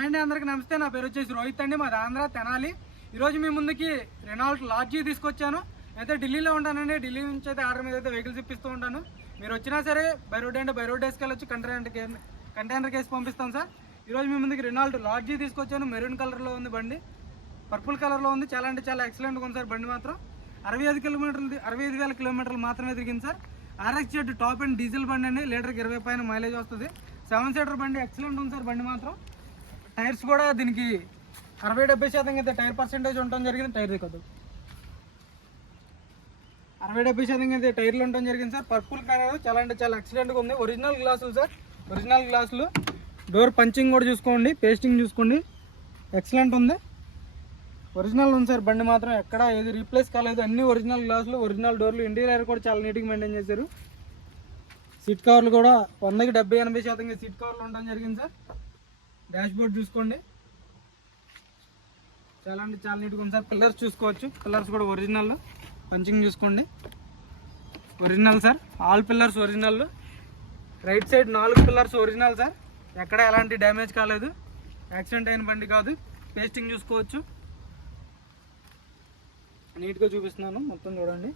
And అందరికి నమస్తే. నా పేరు వచ్చేసి రోహిత్ అండి, మాది ఆంధ్ర తెనాలి. ఈరోజు మీ ముందుకి రెనాల్ట్ లాడ్జీ తీసుకొచ్చాను. అయితే ఢిల్లీలో ఉంటానండి. ఢిల్లీ నుంచి అయితే ఆర్డర్ మీద అయితే వెహికల్స్ ఇప్పిస్తూ ఉంటాను. మీరు వచ్చినా సరే బై రోడ్ అంటే బై రోడ్ డేస్కి వెళ్ళొచ్చు, కంటైనర్ కేసు పంపిస్తాను సార్. ఈరోజు మీ ముందుకి రెనాల్ట్ లాడ్జీ తీసుకొచ్చాను. మెరూన్ కలర్లో ఉంది బండి, పర్పుల్ కలర్లో ఉంది. చాలా అంటే చాలా ఎక్సలెంట్గా ఉంది సార్. బండి మాత్రం 65,000 కిలోమీటర్లు మాత్రమే తిరిగింది sir. RX-Z top and diesel బండి అండి. లీటర్కి 20 పైన మైలేజ్ వస్తుంది. 7 సీటర్ బండి ఎక్సలెంట్ ఉంది సార్. బండి మాత్రం టైర్స్ కూడా దీనికి 60-70% అయితే టైర్ పర్సెంటేజ్ ఉండటం జరిగింది. టైర్ దిగదు 60-70% అయితే టైర్లు ఉండటం జరిగింది సార్. పర్పుల్ కలర్ చాలా అంటే చాలా ఎక్సలెంట్గా ఉంది. ఒరిజినల్ గ్లాసులు సార్, ఒరిజినల్ గ్లాసులు. డోర్ పంచింగ్ కూడా చూసుకోండి, పేస్టింగ్ చూసుకోండి, ఎక్సలెంట్ ఉంది. ఒరిజినల్ ఉంది సార్. బండి మాత్రం ఎక్కడ ఏది రీప్లేస్ కాలేదు. అన్ని ఒరిజినల్ గ్లాసులు, ఒరిజినల్ డోర్లు. ఇంటీరియర్ కూడా చాలా నీట్గా మెయింటైన్ చేశారు. సీట్ కవర్లు కూడా 100కి 70-80% సీట్ కవర్లు ఉండడం జరిగింది సార్. డాష్ బోర్డ్ చూసుకోండి, చాలా అంటే చాలా నీట్గా ఉంది సార్. పిల్లర్స్ చూసుకోవచ్చు, పిల్లర్స్ కూడా ఒరిజినల్. పంచింగ్ చూసుకోండి, original sir. All pillars original. Right side 4 pillars original sir. ఎక్కడ ఎలాంటి డ్యామేజ్ కాలేదు, యాక్సిడెంట్ అయిన బండి కాదు. పేస్టింగ్ చూసుకోవచ్చు, నీట్గా చూపిస్తున్నాను. మొత్తం చూడండి,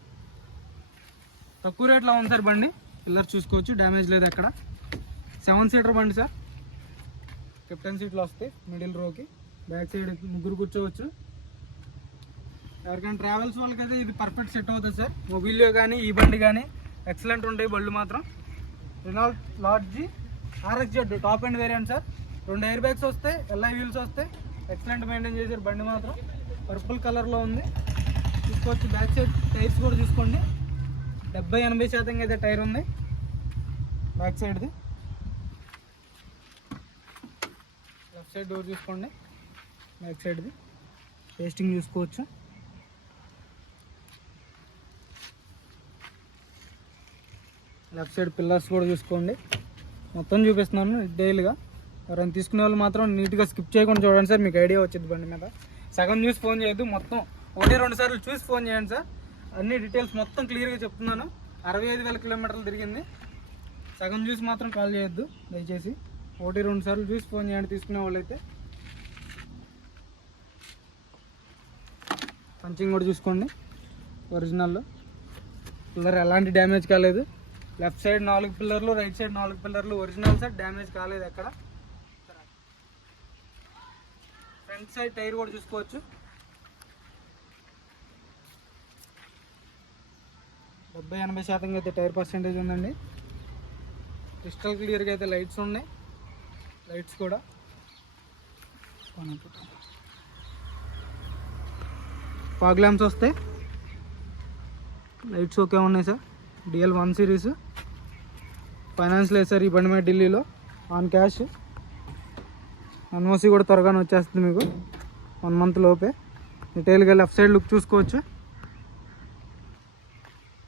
తక్కువ రేట్లో ఉంది సార్ బండి. పిల్లర్స్ చూసుకోవచ్చు, డ్యామేజ్ లేదు ఎక్కడ. 7 సీటర్ బండి సార్. కెప్టెన్ సీట్లు వస్తాయి మిడిల్ రోకి. బ్యాక్ సైడ్ 3 కూర్చోవచ్చు. ఎవరికైనా ట్రావెల్స్ వాళ్ళకైతే ఇది పర్ఫెక్ట్ సెట్ అవుతుంది సార్. మొబిలియో కానీ ఈ బండి కానీ ఎక్సలెంట్ ఉంటాయి బళ్ళు మాత్రం. Renault lodge RX-Z top and variant sir. 2 air bags వస్తాయి, LI వీల్స్ వస్తాయి. ఎక్సలెంట్ మెయింటైన్ చేశారు బండి మాత్రం. పర్పుల్ కలర్లో ఉంది చూసుకోవచ్చు. బ్యాక్ సైడ్ టైర్స్ కూడా చూసుకోండి, 70-80% అయితే టైర్ ఉంది బ్యాక్ సైడ్ది. లెఫ్ట్ సైడ్ డోర్ చూసుకోండి, బ్యాక్ సైడ్ది. పేస్టింగ్ చూసుకోవచ్చు. లెఫ్ట్ సైడ్ పిల్లర్స్ కూడా చూసుకోండి. మొత్తం చూపిస్తున్నాను డీటెయిల్గా. ఎవరైనా తీసుకునే వాళ్ళు మాత్రం నీట్గా స్కిప్ చేయకుండా చూడండి సార్, మీకు ఐడియా వచ్చింది బండి మీద. సగం చూసి ఫోన్ చేయొద్దు, మొత్తం 1-2 సార్లు చూసి ఫోన్ చేయండి సార్. అన్ని డీటెయిల్స్ మొత్తం క్లియర్గా చెప్తున్నాను. 65,000 కిలోమీటర్లు తిరిగింది. సగం చూసి మాత్రం కాల్ చేయొద్దు దయచేసి. 1-2 సార్లు చూసి ఫోన్ చేయండి తీసుకునే వాళ్ళైతే. పంచింగ్ కూడా చూసుకోండి, ఒరిజినల్. పిల్లర్ ఎలాంటి డ్యామేజ్ కాలేదు. లెఫ్ట్ సైడ్ 4 పిల్లర్లు, రైట్ సైడ్ 4 పిల్లర్లు ఒరిజినల్ సార్. డ్యామేజ్ కాలేదు ఎక్కడ. ఫ్రంట్ సైడ్ టైర్ కూడా చూసుకోవచ్చు, 70-80% అయితే టైర్ పర్సెంటేజ్ ఉందండి. క్రిస్టల్ క్లియర్గా అయితే లైట్స్ ఉన్నాయి. లైట్స్ కూడా ఫాగ్ ల్యాంప్స్ వస్తాయి. లైట్స్ ఓకే ఉన్నాయి సార్. DL 1 series. ఫైనాన్స్ లేదు సార్ ఈ బండి మీద ఢిల్లీలో, ఆన్ క్యాష్. NOC కూడా త్వరగానే వచ్చేస్తుంది మీకు, 1 మంత్ లోపే. డీటెయిల్గా లెఫ్ట్ సైడ్ లుక్ చూసుకోవచ్చు,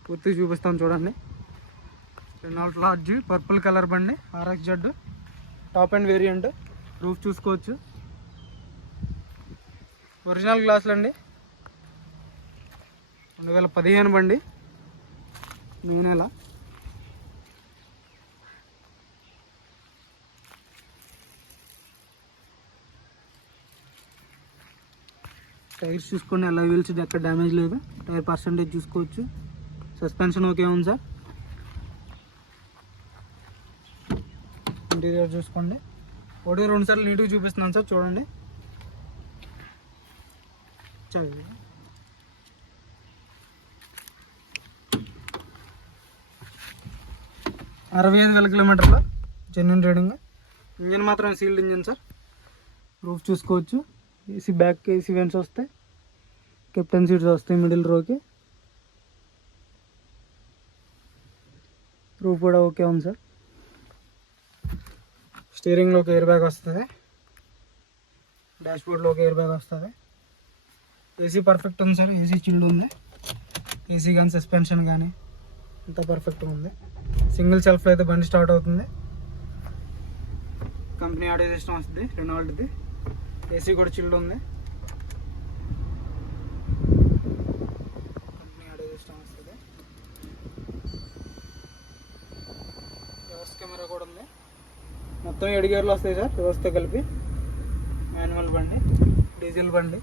పూర్తిగా చూపిస్తాను చూడండి. రెనాల్ట్ లాడ్జీ పర్పుల్ కలర్ బండి, RX-Z top and variant. Roof చూసుకోవచ్చు, ఒరిజినల్ గ్లాసులు అండి. 2015 బండి, మే నెల. టైర్స్ చూసుకోండి, LI వీల్స్ ఎక్కడ డ్యామేజ్ లేదు. టైర్ పర్సెంటేజ్ చూసుకోవచ్చు. సస్పెన్షన్ ఓకే ఉంది సార్. ఇంటీరియర్ చూసుకోండి. 1-2 సార్లు నీట్గా చూపిస్తున్నాను సార్, చూడండి. 65,000 కిలోమీటర్ల జెన్యున్ రీడింగ్. ఇంజన్ మాత్రం సీల్డ్ ఇంజన్ సార్. రూఫ్ చూసుకోవచ్చు, AC బ్యాక్ AC వెంట్స్ వస్తాయి. కెప్టెన్ సీట్స్ వస్తాయి మిడిల్ రోకి. రూఫ్ కూడా ఓకే ఉంది సార్. స్టీరింగ్లో ఒక ఎయిర్ బ్యాగ్ వస్తుంది, డాష్ బోర్డ్లో ఒక ఎయిర్ బ్యాగ్ వస్తుంది. AC పర్ఫెక్ట్ ఉంది సార్. AC చిల్డ్ ఉంది. AC కానీ సస్పెన్షన్ కానీ అంతా పర్ఫెక్ట్గా ఉంది. సింగిల్ సెల్ఫ్లో అయితే బండి స్టార్ట్ అవుతుంది. కంపెనీ ఆడియో సిస్టమ్ వస్తుంది రెనాల్ట్ది. AC కూడా చిల్డ్ ఉంది. కంపెనీ ఆడియో సిస్టమ్ వస్తుంది. రివర్స్ కెమెరా కూడా ఉంది. మొత్తం 7 గేర్లు వస్తాయి సార్ రివర్స్తో కలిపి. మాన్యువల్ బండి, డీజిల్ బండి,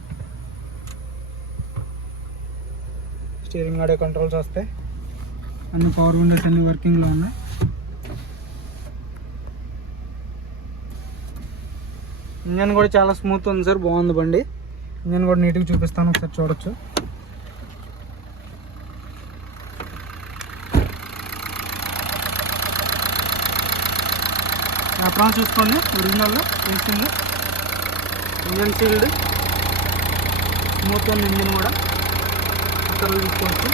స్టీరింగ్ ఆడే కంట్రోల్స్ వస్తాయి, అన్ని పవర్ విండోస్ అన్ని వర్కింగ్లో ఉన్నాయి. ఇంజన్ కూడా చాలా స్మూత్ ఉంది సార్, బాగుంది బండి. ఇంజన్ కూడా నీట్గా చూపిస్తాను, ఒకసారి చూడొచ్చు. అప్రాన్ చూసుకోండి, ఒరిజినల్లో వేసింది. ఇంజన్ సీల్డ్, స్మూత్ ఉంది ఇంజన్ కూడా, అక్కడ చూసుకోవచ్చు.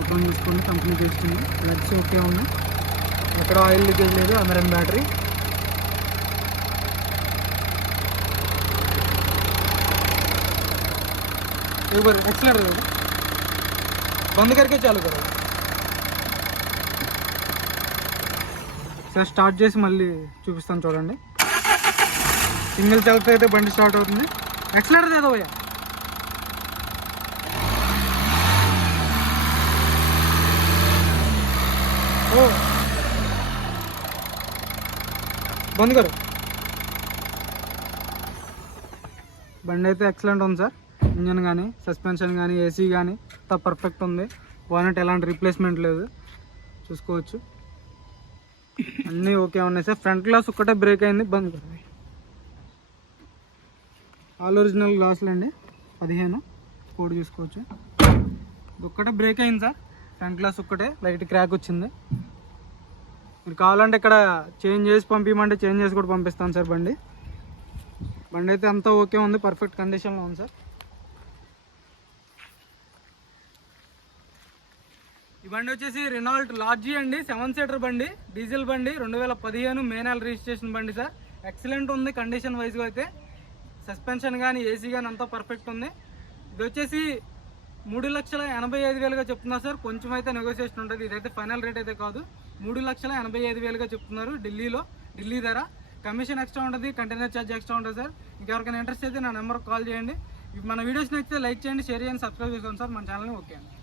అప్రాన్ చూసుకోండి, కంపెనీ తీసుకుంది. లైట్స్ ఓకే ఉన్నాయి, ఎక్కడ ఆయిల్ లీకేజ్ లేదు. అందరం బ్యాటరీ, एक्सीलेटर बंद करके चालू करो सर. स्टार्ट చేసి మళ్ళీ చూపిస్తాను చూడండి. సింగిల్ సెల్ఫ్ అయితే బండి స్టార్ట్ అవుతుంది. एक्सीलेटर दे दो भैया. ओ बंद करो. బండి అయితే ఎక్సలెంట్ ఉంది సార్. ఇంజన్ కానీ, సస్పెన్షన్ కానీ, ఏసీ కానీ అంతా పర్ఫెక్ట్ ఉంది. బానెట్ ఎలాంటి రీప్లేస్మెంట్ లేదు, చూసుకోవచ్చు. అన్నీ ఓకే ఉన్నాయి సార్. ఫ్రంట్ గ్లాస్ ఒక్కటే బ్రేక్ అయింది, బంద్ కరండి. ఆల్ ఒరిజినల్ గ్లాసులు అండి, 15 కోడ్ చూసుకోవచ్చు. ఒక్కటే బ్రేక్ అయింది సార్, ఫ్రంట్ గ్లాస్ ఒక్కటే లైట్ క్రాక్ వచ్చింది. మీరు కావాలంటే ఇక్కడ చేంజ్ చేసి పంపించమంటే చేంజ్ చేసి కూడా పంపిస్తాను సార్. బండి అయితే అంతా ఓకే ఉంది, పర్ఫెక్ట్ కండిషన్లో ఉంది సార్. ఈ బండి వచ్చేసి రెనాల్ట్ లార్జీ అండి, 7 సీటర్ బండి, డీజిల్ బండి, 2015 మే నెల రిజిస్ట్రేషన్ బండి సార్. ఎక్సలెంట్ ఉంది కండిషన్ వైజ్గా అయితే. సస్పెన్షన్ కానీ, ఏసీ కానీ అంతా పర్ఫెక్ట్ ఉంది. ఇది వచ్చేసి 3,85,000గా చెప్తున్నారు సార్. కొంచెం అయితే నెగోసియేషన్ ఉంటుంది, ఇదైతే ఫైనల్ రేట్ అయితే కాదు. 3,85,000గా చెప్తున్నారు ఢిల్లీ ధర. కమిషన్ ఎక్స్ట్రా ఉంటుంది, కంటైనర్ ఛార్జ్ ఎక్స్ట్రా ఉంటుంది సార్. ఇంకెవరికైనా ఇంట్రెస్ట్ అయితే నా నెంబర్కి కాల్ చేయండి. మన వీడియోస్ నచ్చితే లైక్ చేయండి, షేర్ చేయండి, సబ్స్క్రైబ్ చేసుకోండి సార్ మన ఛానల్ని. ఓకే అండి.